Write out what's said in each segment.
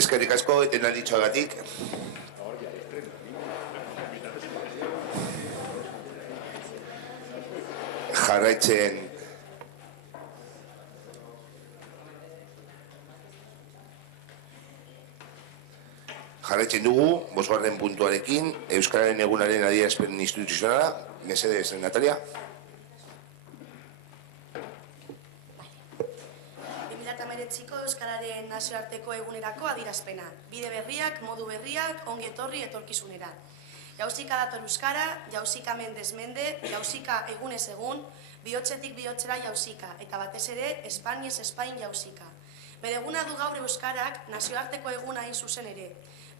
Eskerrik asko etena ditxoagatik. Jarraitzen dugu, bosgarren puntuarekin, Euskararen egunaren adierazpen instituzionala. Mesedez, Natalia. 2019ko Euskararen nazioarteko egunerako adierazpena. Bide berriak, modu berriak, ongi etorri etorkizunera. Jauzika dator Euskara, jauzika mendez mende, jauzika egunez egun, bihotzetik bihotzera jauzika, eta batez ere, Espainiez Espain jauzika. Bere eguna du gaur Euskarak nazioarteko eguna hain zuzen ere,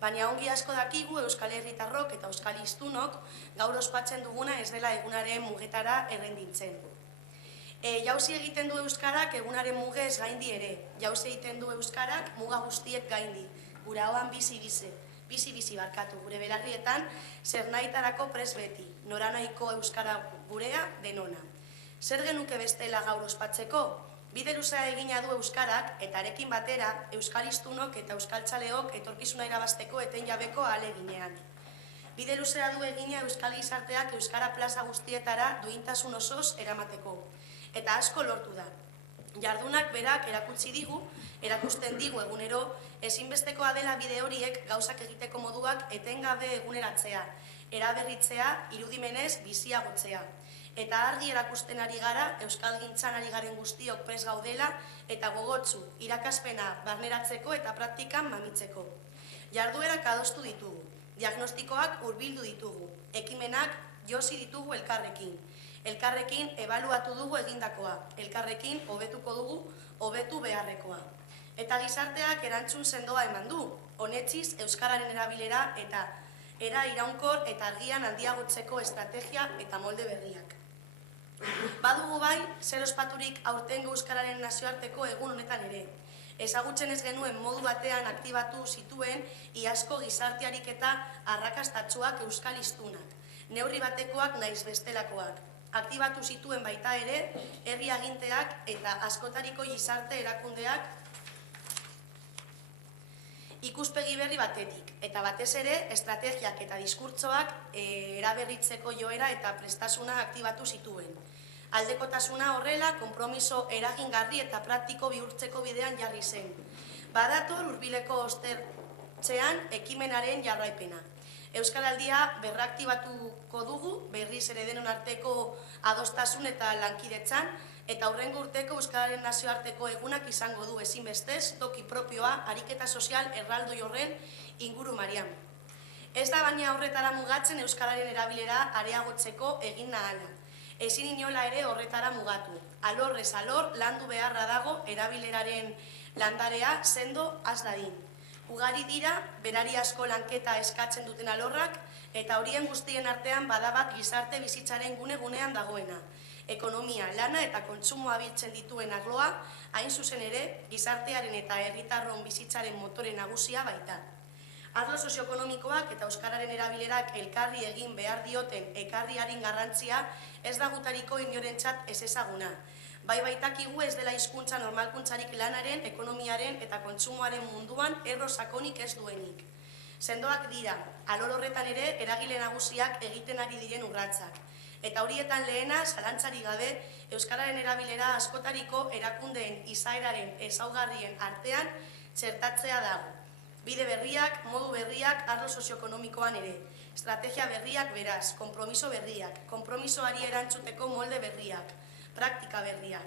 baina ongi asko dakigu Euskal Herritarrok eta Euskal Hiztunok gaur ospatzen duguna ez dela egunaren mugetara errendintzen. Jauzi egiten du Euskarak egunaren mugez gaindi ere, jauzi egiten du Euskarak muga guztiek gaindi, gure ahoan bizi barkatu, gure belarrietan zer nahitarako pres beti, noranahiko Euskara gurea denona. Zer genuke bestela gaur ospatzeko? Bide luzea egina du Euskarak eta arekin batera Euskal Hiztunok eta Euskaltzaleok etorkizuna irabazteko etenjabeko ahaleginean. Bide luzea du egina Euskal Gizarteak Euskara plaza guztietara duintasun osoz eramateko. Eta asko lortu da. Jardunak berak erakusten digu egunero, ezinbestekoa dela bide horiek gauzak egiteko moduak etengabe eguneratzea, eraberritzea, irudimenez biziagotzea. Eta argi erakusten ari gara, euskalgintzan ari garen guztiok prest gaudela eta gogotsu, irakaspena barneratzeko eta praktikan mamitzeko. Jarduerak adostu ditugu, diagnostikoak hurbildu ditugu, ekimenak josi ditugu elkarrekin. Elkarrekin ebaluatu dugu egindakoa, elkarrekin hobetuko dugu, hobetu beharrekoa. Eta gizarteak erantzun sendoa eman du, honetziz Euskararen erabilera eta era iraunkor eta argian handiagotzeko estrategia eta molde berriak. Badugu bai, zer ospaturik aurtengo Euskararen nazioarteko egun honetan ere. Ezagutzen ez genuen modu batean aktibatu zituen iazko gizartearik eta arrakastatsuak Euskal Hiztunak, neurri batekoak naiz bestelakoak. Aktibatu zituen baita ere, herri aginteak eta askotariko gizarte erakundeak ikuspegi berri batetik, eta batez ere, estrategiak eta diskurtsoak eraberritzeko joera eta prestasuna aktibatu zituen. Aldekotasuna horrela, konpromiso eragingarri eta praktiko bihurtzeko bidean jarri zen. Badator hurbileko ostertzean ekimenaren jarraipena. Euskaraldia berraktibatuko dugu, berriz ere denon arteko adostasun eta lankidetzan, eta hurrengo urteko Euskararen nazioarteko egunak izango du ezinbestez, toki propioa, ariketa sozial erraldoi horren inguru marian. Ez da baina horretara mugatzen Euskararen erabilera areagotzeko egin nahala. Ezin inola ere horretara mugatu. Alorrez alor landu beharra dago erabileraren landarea sendo az dadin. Ugari dira, berari asko lanketa eskatzen duten alorrak, eta horien guztien artean badabat gizarte bizitzaren gune-gunean dagoena. Ekonomia, lana eta kontsumoa biltzen dituen arloa, hain zuzen ere, gizartearen eta herritarron bizitzaren motore nagusia baita. Arlo sozioekonomikoak eta Euskararen erabilerak elkarri egin behar dioten ekarriaren garrantzia ez da gutariko inorentzat ez ezaguna. Bai baitakigu ez dela hizkuntza normalkuntzarik lanaren, ekonomiaren eta kontsumoaren munduan erro sakonik ez duenik. Sendoak dira, alor horretan ere eragile nagusiak egiten ari diren urratsak. Eta horietan lehena, zalantzari gabe, Euskararen erabilera askotariko erakundeen izaeraren ezaugarrien artean txertatzea dago. Bide berriak, modu berriak, arlo sozioekonomikoan ere. Estrategia berriak beraz, konpromiso berriak, konpromisoari erantzuteko molde berriak, praktika berriak.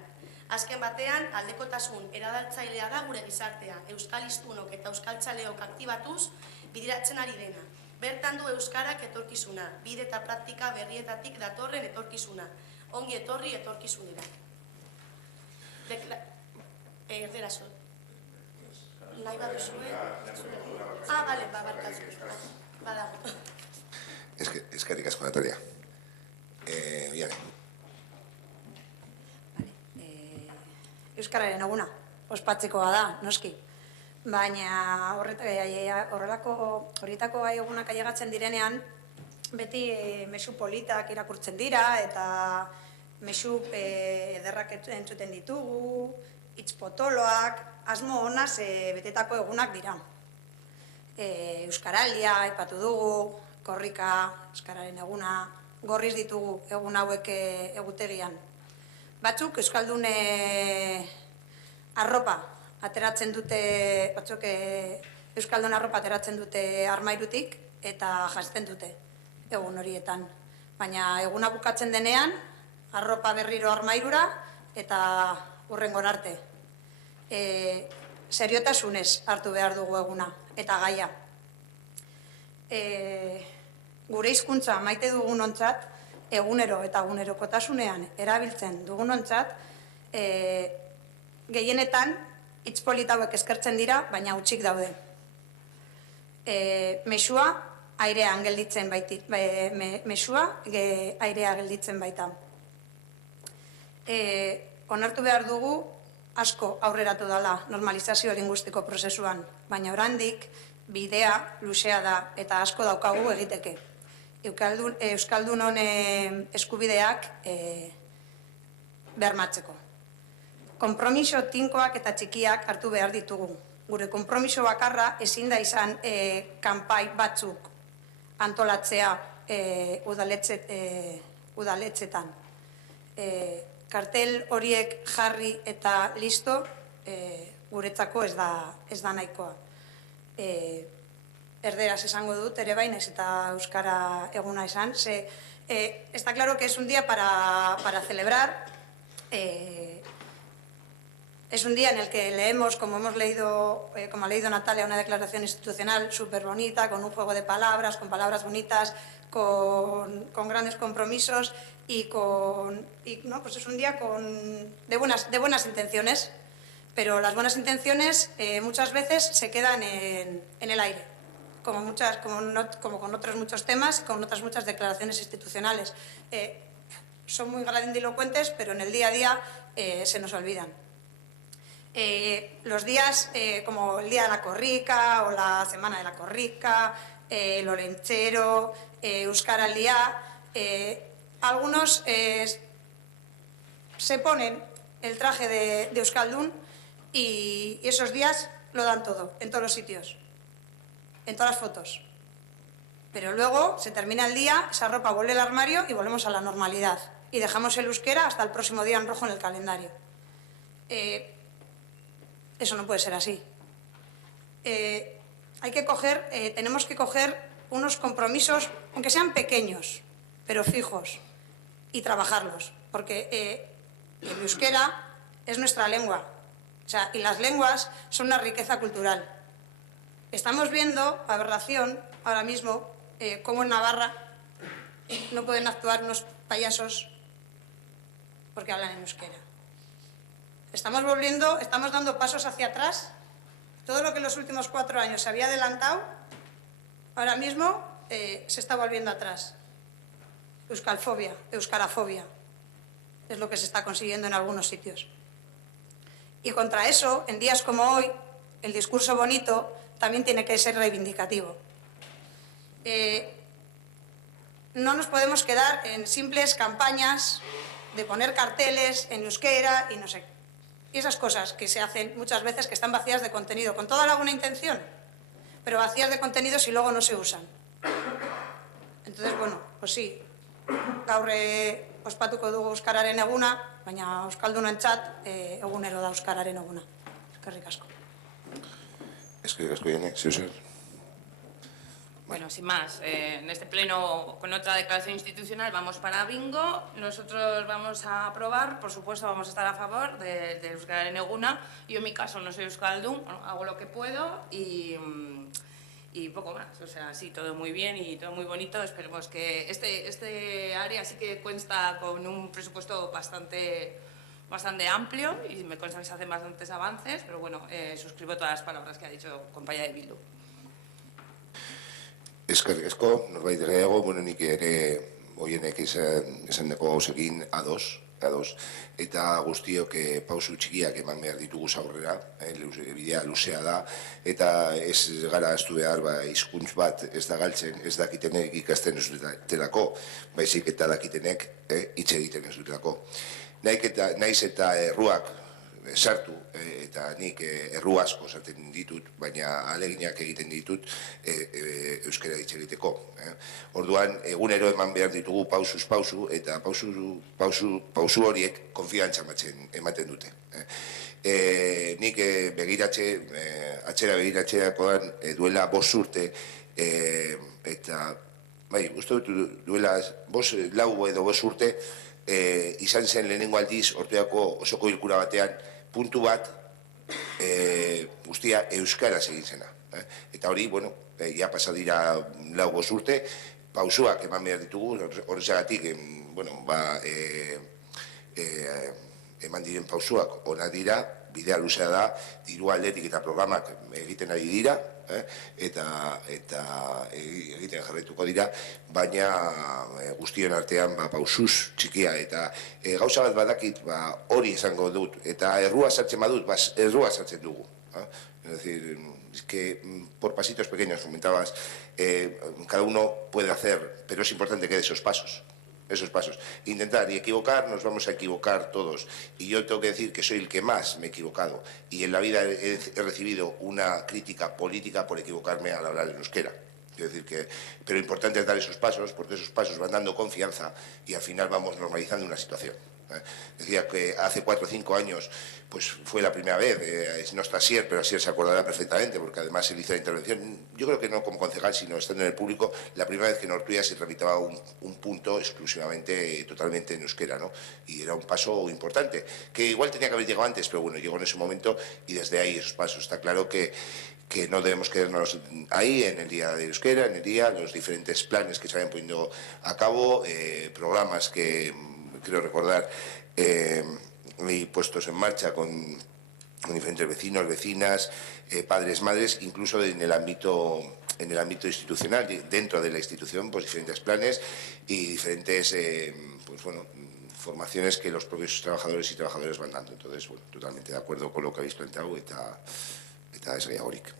Azken batean, aldekotasun eraldatzailea da gure gizartea, Euskal Hiztunok eta Euskaltzaleok aktibatuz bideratzen ari dena. Bertan du Euskarak etorkizuna, bide eta praktika berrietatik datorren etorkizuna. Ongi etorri etorkizunera. Erderazo. Nahi baduzue? Bale, barkatu. Badago. Eskerrik asko, Natalia. Oiane. Euskararen eguna, ospatzekoa da, noski. Baina horretako gai egunak ailegatzen direnean, beti mezu politak irakurtzen dira eta mezu ederrak entzuten ditugu, hitz potoloak, asmo honaz betetako egunak dira. Euskaraldia, aipatu dugu, korrika, Euskararen eguna, gorriz ditugu egun hauek egutegian. Batzuk Euskaldun arropa ateratzen dute, batzuk Euskaldun arropa ateratzen dute armairutik eta janzten dute egun horietan. Baina eguna bukatzen denean, arropa berriro armairura eta hurrengon arte. Seriotasunez hartu behar dugu eguna eta gaia. Gure hizkuntza maite dugunontzat, egunero eta egunerokotasunean erabiltzen dugunontzat, gehienetan hitz polit hauek eskertzen dira, baina hutsik daude. Mexua airean gelditzen baita. Onartu behar dugu asko aurreratu dela normalizazio lingustiko prozesuan, baina oraindik bidea luzea da eta asko daukagu egiteke. Euskaldunon eskubideak bermatzeko. Konpromiso tinkoak eta txikiak hartu behar ditugu. Gure konpromiso bakarra ezin da izan kanpai batzuk antolatzea udaletxetan. Kartel horiek jarri eta listo guretzako ez da nahikoa. Erderaz esango dut, ere bain, ez eta euskara eguna esan. Está claro que es un día para celebrar. Es un día en el que leemos, como ha leído Natalia, una declaración institucional súper bonita, con un juego de palabras, con palabras bonitas, con grandes compromisos pues es un día de buenas intenciones, pero las buenas intenciones muchas veces se quedan en el aire, como con otros muchos temas, con otras muchas declaraciones institucionales. Son muy grandilocuentes, pero en el día a día se nos olvidan. Los días como el Día de la Corrica o la Semana de la Corrica, el Olentzero, Euskaraldia, algunos se ponen el traje de Euskaldun y esos días lo dan todo, en todos los sitios, en todas las fotos. Pero luego se termina el día, esa ropa vuelve al armario y volvemos a la normalidad. Y dejamos el euskera hasta el próximo día en rojo en el calendario. Eso no puede ser así. Tenemos que coger unos compromisos, aunque sean pequeños, pero fijos, y trabajarlos, porque el euskera es nuestra lengua, y las lenguas son una riqueza cultural. Estamos viendo aberración ahora mismo, cómo en Navarra no pueden actuar unos payasos porque hablan en euskera. Estamos dando pasos hacia atrás. Todo lo que en los últimos 4 años se había adelantado, ahora mismo se está volviendo atrás. Euskalfobia, euskarafobia, es lo que se está consiguiendo en algunos sitios. Y contra eso, en días como hoy, el discurso bonito también tiene que ser reivindicativo. No nos podemos quedar en simples campañas de poner carteles en euskera y no sé. Y esas cosas que se hacen muchas veces que están vacías de contenido, con toda la buena intención, pero vacías de contenido si luego no se usan. Entonces, bueno, pues sí, gaur ospatuko dugu euskararen eguna, baina euskaldunentzat egunero da euskararen eguna. Eskerrik asko. Eskerrik asko, Jane, Zeuser. Bueno, sin más, en este pleno con otra declaración institucional vamos para bingo. Nosotros vamos a aprobar, por supuesto vamos a estar a favor de Euskararen eguna. Yo en mi caso no soy euskaldun, hago lo que puedo y poco más. O sea, sí, todo muy bien y todo muy bonito. Esperemos que este área sí que cuenta con un presupuesto bastante amplio y me consta que se hacen bastantes avances, pero bueno, suscribo todas las palabras que ha dicho compañera de Bildu. Eskerrik asko, norbait gehiago, nik ere hoienek esan deko gauzekin ados, eta guztiok pausu txikiak eman behar ditugu aurrera, bidea luzea da, eta ez gara astu behar hizkuntz bat ez da galtzen, ez dakitenek ikasten ez dutelako, baizik eta dakitenek hitz egiten ez dutelako. Naiz eta erruak sartu, eta nik erru asko sartzen ditut, baina aleginak egiten ditut euskara hitz egiteko. Orduan, egunero eman behar ditugu pausuz pausu, eta pausu horiek konfidantza ematen dute. Nik atzera begiratzeakoan duela 5 urte, eta bai, uste dut duela 4 edo 5 urte, izan zen lehenengo aldiz Ortuellako osoko bilkura batean puntu bat guztia euskaraz egin zena. Eta hori, bueno, ja pasa dira 4-5 urte, pausuak eman behar ditugu, horrezagatik, bueno, eman diren pausuak ona dira, bidea luzea da, diru aldetik eta programak egiten ari dira, eta egiten jarraituko dira, baina guztion artean pausuz txikia, eta gauza bat badakit hori esango dut, eta errua sartzen badut, errua sartzen dugu. Es decir, es que por pasitos pequeños, comentabas, cada uno puede hacer, pero es importante que dé esos pasos. Intentar y equivocar, nos vamos a equivocar todos. Y yo tengo que decir que soy el que más me he equivocado. Y en la vida he recibido una crítica política por equivocarme al hablar en euskera. Quiero decir que, pero lo importante es dar esos pasos, porque esos pasos van dando confianza y al final vamos normalizando una situación. Decía que hace 4 o 5 años pues fue la primera vez, no está Asier, pero Asier se acordará perfectamente porque además él hizo la intervención, yo creo que no como concejal sino estando en el público, la primera vez que en Ortuella se tramitaba un punto exclusivamente, totalmente en euskera, ¿no? Y era un paso importante, que igual tenía que haber llegado antes, pero bueno, llegó en ese momento y desde ahí esos pasos. Está claro que no debemos quedarnos ahí en el día de euskera, en el día, los diferentes planes que se vayan poniendo a cabo, programas que creo recordar, y puestos en marcha con diferentes vecinos, vecinas, padres, madres, incluso en el ámbito institucional, dentro de la institución, pues diferentes planes y diferentes pues bueno, formaciones que los propios trabajadores y trabajadoras van dando. Entonces, bueno, totalmente de acuerdo con lo que habéis planteado eta ez gehiagorik.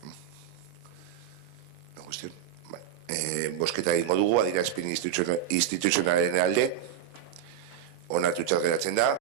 Una cuestión. Bozketa egingo dugu, adierazpen instituzionalen alde, onartutzat geratzen da.